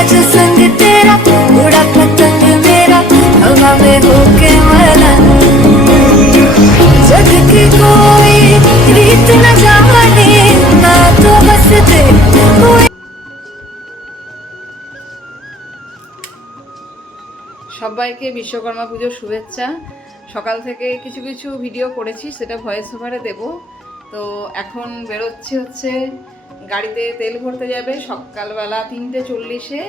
आज संग तेरा उड़ा पतंग मेरा हवा में होके वाला जग की कोई रीत न जाने ना तो बस कोई। সবাইকে বিশ্বকর্মা পুজোর শুভেচ্ছা। সকাল থেকে কিছু কিছু ভিডিও করেছি, সেটা ভয়েস ওভারে দেব। তো এখন বেরোচ্ছি হচ্ছে গাড়িতে তেল ভরতে যাবে সকালবেলা 3:40-এ।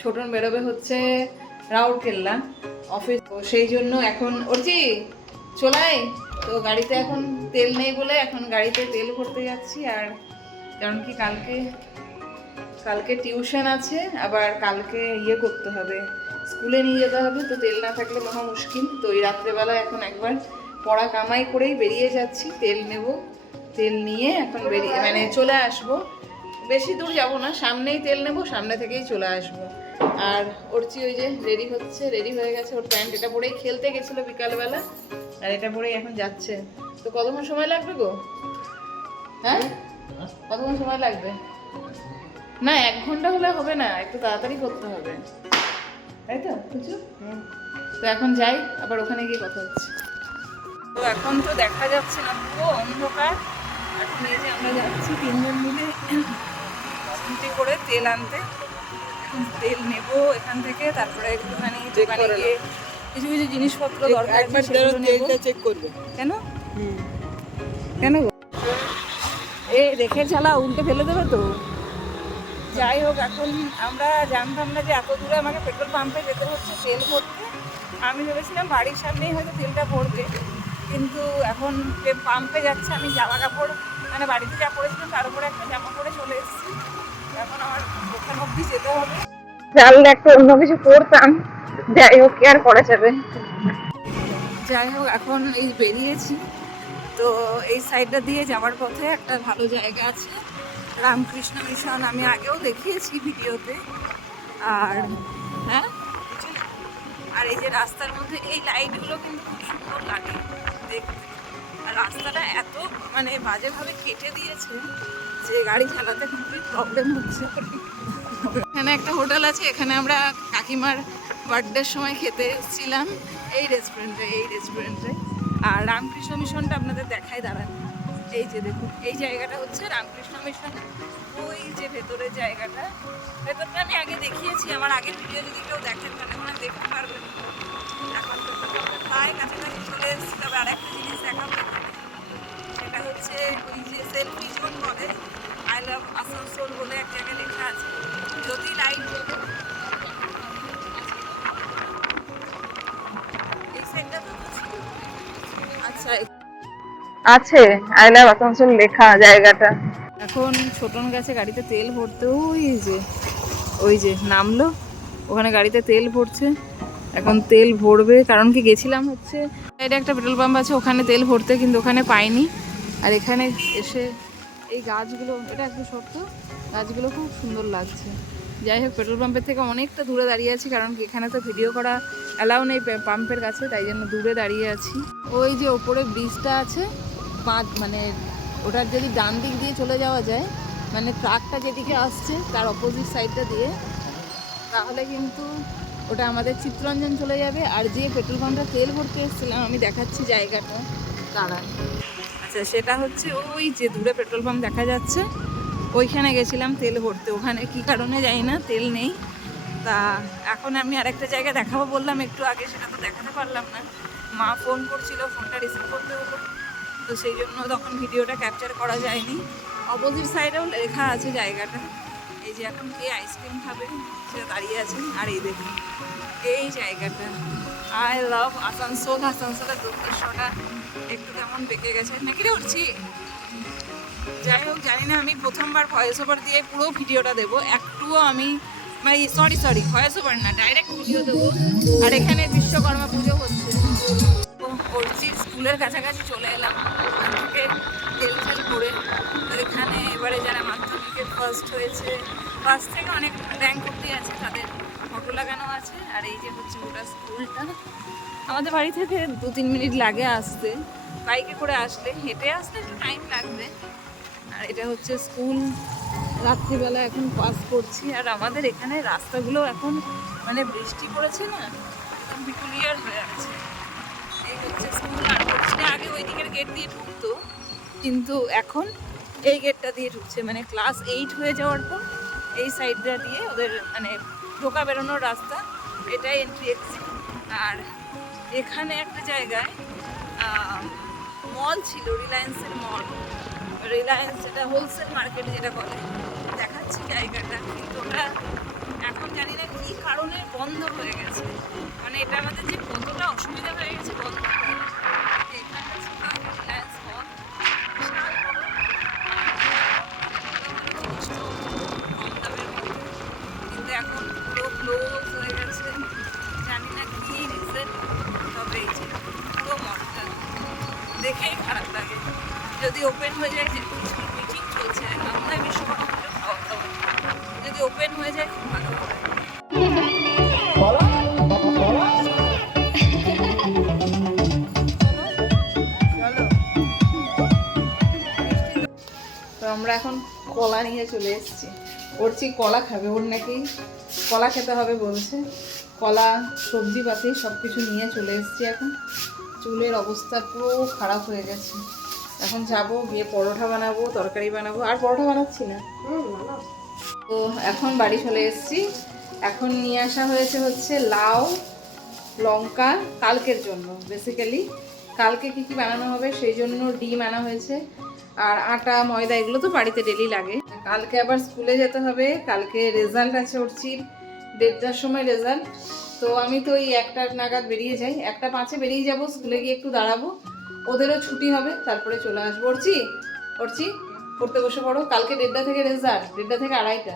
ছোটন বেরোবে হচ্ছে রাউরকেল্লা অফিস, তো সেই জন্য এখন অর্চি চলাই। তো গাড়িতে এখন তেল নেই বলে এখন গাড়িতে তেল ভরতে যাচ্ছি। আর কারণ কি কালকে টিউশন আছে, আবার কালকে ইয়ে করতে হবে, স্কুলে নিয়ে যেতে হবে। তো তেল না থাকলে মহা মুশকিল। তো এই রাত্রেবেলা এখন একবার পড়া কামাই করেই বেরিয়ে যাচ্ছি, তেল নেব। তেল নিয়ে এখন বেরিয়ে মানে চলে আসব। বেশি দূর যাব না, সামনেই তেল নেব, সামনে থেকেই চলে আসব। আর অর্চি ওই যে রেডি হয়ে গেছে। ওর প্যান্ট এটা পরেই খেলতে গেছিলো বিকালবেলা, আর এটা পরেই এখন যাচ্ছে। তো কতক্ষণ সময় লাগবে গো? হ্যাঁ, কতক্ষণ সময় লাগবে? না 1 ঘন্টা হলে হবে না, একটু তাড়াতাড়ি করতে হবে, তাই তো বুঝছো? তো এখন যাই, আবার ওখানে গিয়ে কথা হচ্ছে। তো এখন তো দেখা যাচ্ছে না, পুরো অন্ধকার। এখন এই যে আমরা যাচ্ছি 3 জন মিলে স্কুটি করে তেল আনতে। তেল নেব এখান থেকে, তারপরে একটুখানি দোকানে গিয়ে কিছু কিছু জিনিসপত্র দরকার আছে সেগুলো নেব। চেক করবে কেন? কেন গো? রেখে চালা, উল্টে ফেলে দেবে তো। যাই হোক, এখন আমরা জানতাম না যে এত দূরে আমাকে পেট্রোল পাম্পে যেতে হচ্ছে তেল ভরতে। আমি ভেবেছিলাম বাড়ির সামনেই হয়তো তেলটা ভরবে, কিন্তু এখন পাম্পে যাচ্ছে। আমি জামা কাপড় মানে বাড়িতে যা পরেছিলাম তার উপরে একটা জামা পরে চলে এসেছি। এখন আমার ওখান অব্দি যেতে হবে। জানলে একটা অন্য কিছু করতাম, যাই হোক কি আর করা যাবে। যাই হোক, এখন এই বেরিয়েছি। তো এই সাইডটা দিয়ে যাওয়ার পথে একটা ভালো জায়গা আছে, রামকৃষ্ণ মিশন। আমি আগেও দেখিয়েছি ভিডিওতে। আর হ্যাঁ, আর এই যে রাস্তার মধ্যে এই লাইটগুলো কিন্তু খুব সুন্দর লাগে দেখতে। আর রাস্তাটা এত মানে বাজেভাবে কেটে দিয়েছে যে গাড়ি চালাতে খুবই প্রবলেম হচ্ছে। এখানে একটা হোটেল আছে, এখানে আমরা কাকিমার বার্থডের সময় খেতে এসেছিলাম এই রেস্টুরেন্টে। আর রামকৃষ্ণ মিশনটা আপনাদের দেখায়, দাঁড়ান। এই যে দেখুন, এই জায়গাটা হচ্ছে রামকৃষ্ণ মিশন। ওই যে ভেতরের জায়গাটা, ভেতরটা আমি আগে দেখিয়েছি। আমার আগের ভিডিও যদি কেউ দেখেন তাহলে ওখানে দেখতে পারবেন। এখন প্রায় কাছাকাছি চলে এসেছি। তবে আরেকটা জিনিস দেখাবো, সেটা হচ্ছে ওই যে সেলফি জোন বলে, আই লাভ আসানসোল বলে এক জায়গায় লেখা আছে। যদি লাইট জ্বলে এই সাইডটা তো আচ্ছা আছে আই লাভ আসানসোল লেখা জায়গাটা। এখন ছোটন গেছে গাড়িতে তেল ভরতে। ওই যে নামলো, ওখানে গাড়িতে তেল ভরছে। এখন তেল ভরবে, কারণ কি গেছিলাম হচ্ছে এটা একটা পেট্রোল পাম্প আছে ওখানে তেল ভরতে, কিন্তু ওখানে পাইনি। আর এখানে এসে এই গাছগুলো, এটা একটু শক্ত, গাছগুলো খুব সুন্দর লাগছে। যাই হোক, পেট্রোল পাম্পের থেকে অনেকটা দূরে দাঁড়িয়ে আছি, কারণ কি এখানে তো ভিডিও করা অ্যালাউ নেই পাম্পের কাছে, তাই জন্য দূরে দাঁড়িয়ে আছি। ওই যে ওপরে ব্রিজটা আছে, মানে ওটার যদি ডান দিক দিয়ে চলে যাওয়া যায়, মানে ট্রাকটা যেদিকে আসছে তার অপোজিট সাইডটা দিয়ে, তাহলে কিন্তু ওটা আমাদের চিত্তরঞ্জন চলে যাবে। আর যে পেট্রোল পাম্পটা তেল ভরতে এসেছিলাম, আমি দেখাচ্ছি জায়গাটা, দাঁড়ান। আচ্ছা, সেটা হচ্ছে ওই যে দূরে পেট্রোল পাম্প দেখা যাচ্ছে, ওইখানে গেছিলাম তেল ভরতে। ওখানে কি কারণে যাই না, তেল নেই। তা এখন আমি আরেকটা জায়গা দেখাবো বললাম একটু আগে, সেটা তো দেখাতে পারলাম না। মা ফোন করছিল, ফোনটা রিসিভ করতে হলো, তো সেই জন্য তখন ভিডিওটা ক্যাপচার করা যায়নি। অপোজিট সাইডেও লেখা আছে জায়গাটা। এই যে এখন কে আইসক্রিম খাবে সেটা দাঁড়িয়ে আছেন। আর এই দেখুন এই জায়গাটা, আই লাভ আসানসোল। আসানসোলের দক্ষিণটা একটু কেমন বেঁকে গেছে নাকি রে উঠছি। যাই হোক, জানি না, আমি প্রথমবার ভয়েস ওভার দিয়ে পুরো ভিডিওটা দেবো। একটুও আমি মানে সরি ভয়েস ওভার না, ডাইরেক্ট ভিডিও দেবো। আর এখানে বিশ্বকর্মা পুজো হচ্ছে, করছি স্কুলের কাছাকাছি চলে এলাম। ওখান থেকে তেল করে এখানে এবারে যারা মাধ্যমিকে ফার্স্ট হয়েছে, ফার্স্ট থেকে অনেক র্যাঙ্ক অব্দি আছে, তাদের ফটো লাগানো আছে। আর এই যে হচ্ছে ওটা স্কুলটা। আমাদের বাড়ি থেকে 2-3 মিনিট লাগে আসতে, বাইকে করে আসলে। হেঁটে আসলে একটু টাইম লাগবে, আর এটা হচ্ছে স্কুল। রাত্রিবেলা এখন পাস করছি। আর আমাদের এখানে রাস্তাগুলো এখন মানে বৃষ্টি পড়েছে না, একদম পিকুলিয়ার হয়ে আছে। এই হচ্ছে স্কুল। আর হচ্ছে আগে ওই দিকের গেট দিয়ে ঢুকতো, কিন্তু এখন এই গেটটা দিয়ে ঢুকছে। মানে ক্লাস 8 হয়ে যাওয়ার পর এই সাইডটা দিয়ে ওদের মানে ঢোকা বেরোনোর রাস্তা, এটাই এন্ট্রি এক্সিট। আর এখানে একটা জায়গায় মল ছিল, রিলায়েন্সের মল। রিলায়েন্স যেটা হোলসেল মার্কেট যেটা বলে, দেখাচ্ছি জায়গাটা, কিন্তু ওটা এখন জানি না কী কারণে বন্ধ হয়ে গেছে। মানে এটা আমাদের যে কতটা অসুবিধা হয়ে গেছে বন্ধ হয়ে। এখানটা ছিল রিলায়েন্স মল, বিশাল বড়, কম দামের মধ্যে, কিন্তু এখন পুরো ক্লোজ হয়ে গেছে। জানি না কী রিজন, তবে এই যে পুরো মলটা দেখেই খারাপ লাগে। যদি ওপেন হয়ে যায়, যে মিটিং চলছে আমরা বিশ্বকর্মা পুজো খাওয়া দাওয়া, যদি ওপেন হয়ে যায় খুব ভালো হবে। তো আমরা এখন কলা নিয়ে চলে এসেছি। ওরছি কলা খাবে, ওর নাকি কলা খেতে হবে বলছে। কলা, সবজি পাতি সব কিছু নিয়ে চলে এসেছি। এখন চুলের অবস্থা পুরো খারাপ হয়ে গেছে। এখন যাবো, গিয়ে পরোটা বানাবো, তরকারি বানাবো। আর পরোটা বানাচ্ছি না তো। এখন বাড়ি চলে এসেছি। এখন নিয়ে আসা হয়েছে হচ্ছে লাউ, লঙ্কা কালকের জন্য। বেসিক্যালি কালকে কী কী বানানো হবে সেই জন্য ডিম আনা হয়েছে। আর আটা, ময়দা এগুলো তো বাড়িতে ডেলি লাগে। কালকে আবার স্কুলে যেতে হবে। কালকে রেজাল্ট আছে ওরচির, 1:30টার সময় রেজাল্ট। তো আমি তো ওই 1টা নাগাদ বেরিয়ে যাই, 1:05 বেরিয়ে যাব। স্কুলে গিয়ে একটু দাঁড়াবো, ওদেরও ছুটি হবে, তারপরে চলে আসবো। ওরচি পড়তে বসে পড়ো। কালকে 1:30 থেকে রেজাল্ট, 1:30 থেকে 2:30।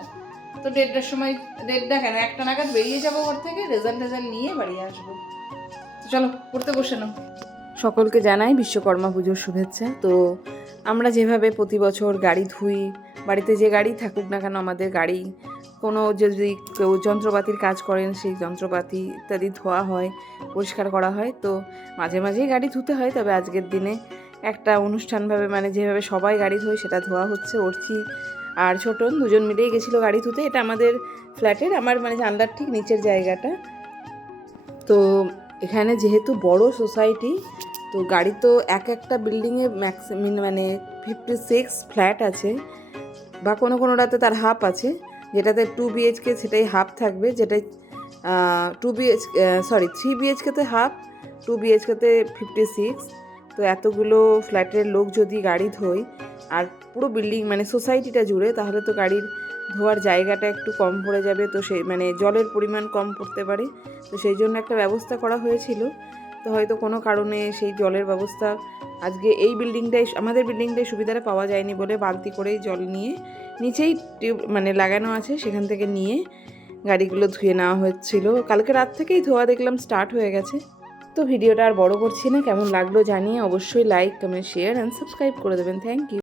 তো 1:30টার সময়, 1:30 কেন 1টা নাগাদ বেরিয়ে যাবো ঘর থেকে, রেজাল্ট নিয়ে বাড়ি আসবো। তো চলো পড়তে বসে নাও। সকলকে জানাই বিশ্বকর্মা পুজোর শুভেচ্ছা। তো আমরা যেভাবে প্রতি বছর গাড়ি ধুই, বাড়িতে যে গাড়ি থাকুক না কেন, আমাদের গাড়ি কোনো যদি কেউ যন্ত্রপাতির কাজ করেন, সেই যন্ত্রপাতি ইত্যাদি ধোয়া হয়, পরিষ্কার করা হয়। তো মাঝে মাঝেই গাড়ি ধুতে হয়, তবে আজকের দিনে একটা অনুষ্ঠানভাবে মানে যেভাবে সবাই গাড়ি ধোয় সেটা ধোয়া হচ্ছে। ওরচি আর ছোটন দুজন মিলেই গেছিলো গাড়ি ধুতে। এটা আমাদের ফ্ল্যাটের, আমার মানে জানলার ঠিক নিচের জায়গাটা। তো এখানে যেহেতু বড় সোসাইটি, তো গাড়ি তো একটা বিল্ডিংয়ে মানে 56 ফ্ল্যাট আছে, বা কোনোটাতে তার হাফ আছে। যেটাতে 2 BHK সেটাই হাফ থাকবে, যেটাই 3 BHKতে হাফ, 2 BHKতে 56। তো এতগুলো ফ্ল্যাটের লোক যদি গাড়ি ধোয় আর পুরো বিল্ডিং মানে সোসাইটিটা জুড়ে, তাহলে তো গাড়ির ধোয়ার জায়গাটা একটু কম পড়ে যাবে। তো সেই মানে জলের পরিমাণ কম পড়তে পারে। তো সেই জন্য একটা ব্যবস্থা করা হয়েছিল। তো হয়তো কোনো কারণে সেই জলের ব্যবস্থা আজকে এই বিল্ডিংটাই, আমাদের বিল্ডিংটাই সুবিধাটা পাওয়া যায়নি বলে বালতি করেই জল নিয়ে, নিচেই টিউব মানে লাগানো আছে, সেখান থেকে নিয়ে গাড়িগুলো ধুয়ে নেওয়া হচ্ছিল। কালকে রাত থেকেই ধোয়া দেখলাম স্টার্ট হয়ে গেছে। তো ভিডিওটা আর বড় করছি না। কেমন লাগলো জানিয়ে অবশ্যই like, comment, share and subscribe করে দেবেন। Thank you.